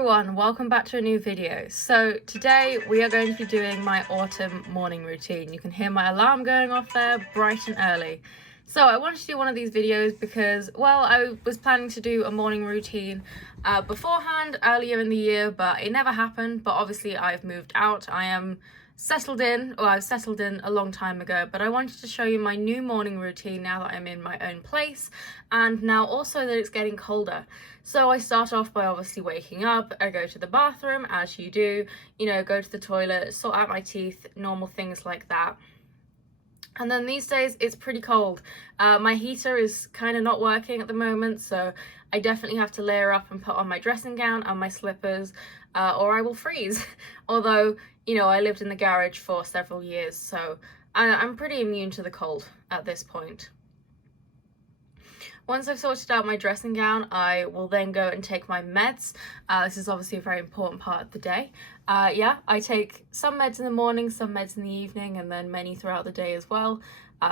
everyone, welcome back to a new video. So today we are going to be doing my autumn morning routine. You can hear my alarm going off there bright and early. So I wanted to do one of these videos because, well, I was planning to do a morning routine beforehand earlier in the year, but it never happened. But obviously I've moved out. I've settled in a long time ago, but I wanted to show you my new morning routine now that I'm in my own place, and now also that it's getting colder. So I start off by obviously waking up. I go to the bathroom, as you do, go to the toilet, sort out my teeth, normal things like that. And then these days it's pretty cold. My heater is kind of not working at the moment, so I definitely have to layer up and put on my dressing gown and my slippers, or I will freeze. Although, I lived in the garage for several years, so I'm pretty immune to the cold at this point. Once I've sorted out my dressing gown, I will then go and take my meds. This is obviously a very important part of the day. I take some meds in the morning, some meds in the evening, and then many throughout the day as well.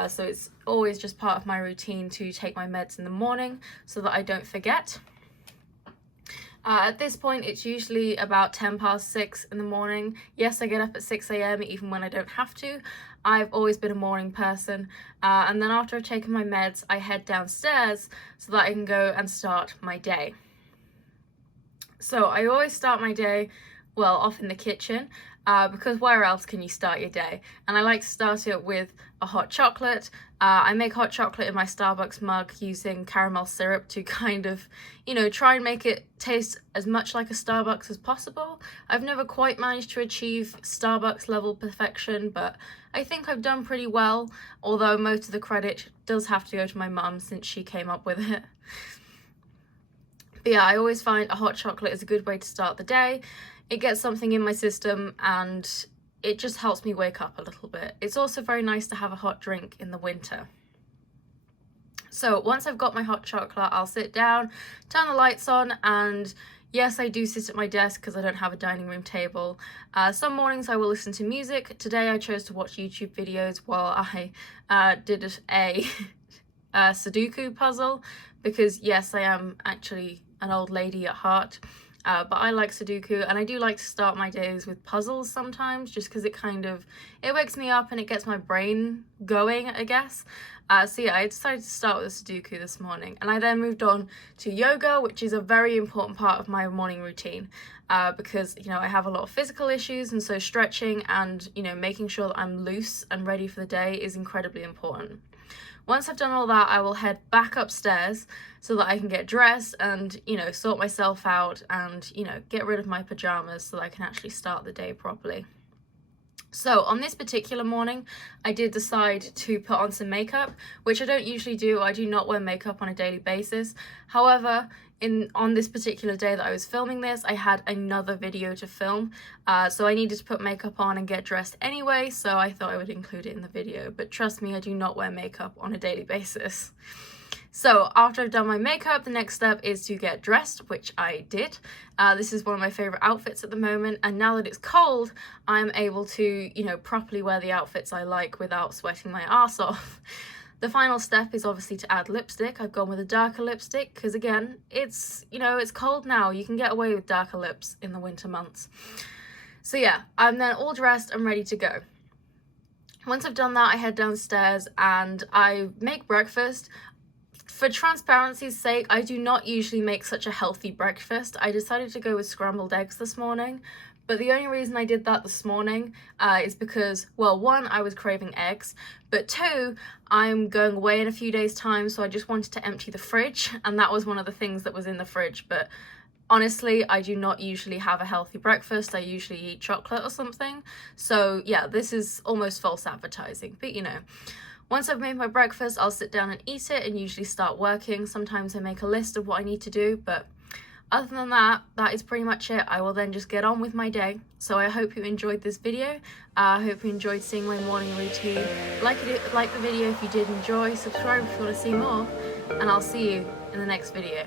So it's always just part of my routine to take my meds in the morning so that I don't forget. At this point, it's usually about 6:10 in the morning. Yes, I get up at 6 a.m. even when I don't have to. I've always been a morning person. And then after I've taken my meds, I head downstairs so that I can go and start my day. So I always start my day, well, off in the kitchen, because where else can you start your day? And I like to start it with a hot chocolate. I make hot chocolate in my Starbucks mug using caramel syrup to kind of, try and make it taste as much like a Starbucks as possible. I've never quite managed to achieve Starbucks level perfection, but I think I've done pretty well, although most of the credit does have to go to my mum since she came up with it. But yeah, I always find a hot chocolate is a good way to start the day. It gets something in my system and it just helps me wake up a little bit. It's also very nice to have a hot drink in the winter. So once I've got my hot chocolate, I'll sit down, turn the lights on, and yes, I do sit at my desk because I don't have a dining room table. Some mornings I will listen to music. Today I chose to watch YouTube videos while I did a Sudoku puzzle because yes, I am actually an old lady at heart. But I like Sudoku, and I do like to start my days with puzzles sometimes, just because it wakes me up and it gets my brain going, I guess. So yeah, I decided to start with a Sudoku this morning, and I then moved on to yoga, which is a very important part of my morning routine, because, I have a lot of physical issues, and so stretching and, making sure that I'm loose and ready for the day is incredibly important. Once I've done all that, I will head back upstairs so that I can get dressed and, sort myself out and, get rid of my pajamas so that I can actually start the day properly. So on this particular morning, I did decide to put on some makeup, which I don't usually do. I do not wear makeup on a daily basis. However, on this particular day that I was filming this, I had another video to film, so I needed to put makeup on and get dressed anyway, so I thought I would include it in the video. But trust me, I do not wear makeup on a daily basis. So after I've done my makeup, the next step is to get dressed, which I did. This is one of my favorite outfits at the moment, and now that it's cold, I'm able to, properly wear the outfits I like without sweating my ass off. The final step is obviously to add lipstick. I've gone with a darker lipstick because, again, it's cold now. You can get away with darker lips in the winter months. So yeah, I'm then all dressed and ready to go. Once I've done that, I head downstairs and I make breakfast. For transparency's sake, I do not usually make such a healthy breakfast. I decided to go with scrambled eggs this morning. But the only reason I did that this morning is because, well, one, I was craving eggs, but two, I'm going away in a few days' time, so I just wanted to empty the fridge, and that was one of the things that was in the fridge. But honestly, I do not usually have a healthy breakfast. I usually eat chocolate or something. So yeah, this is almost false advertising, but once I've made my breakfast, I'll sit down and eat it and usually start working. Sometimes I make a list of what I need to do, but other than that, that is pretty much it. I will then just get on with my day. So I hope you enjoyed this video. I hope you enjoyed seeing my morning routine. Like the video if you did enjoy, subscribe if you want to see more, and I'll see you in the next video.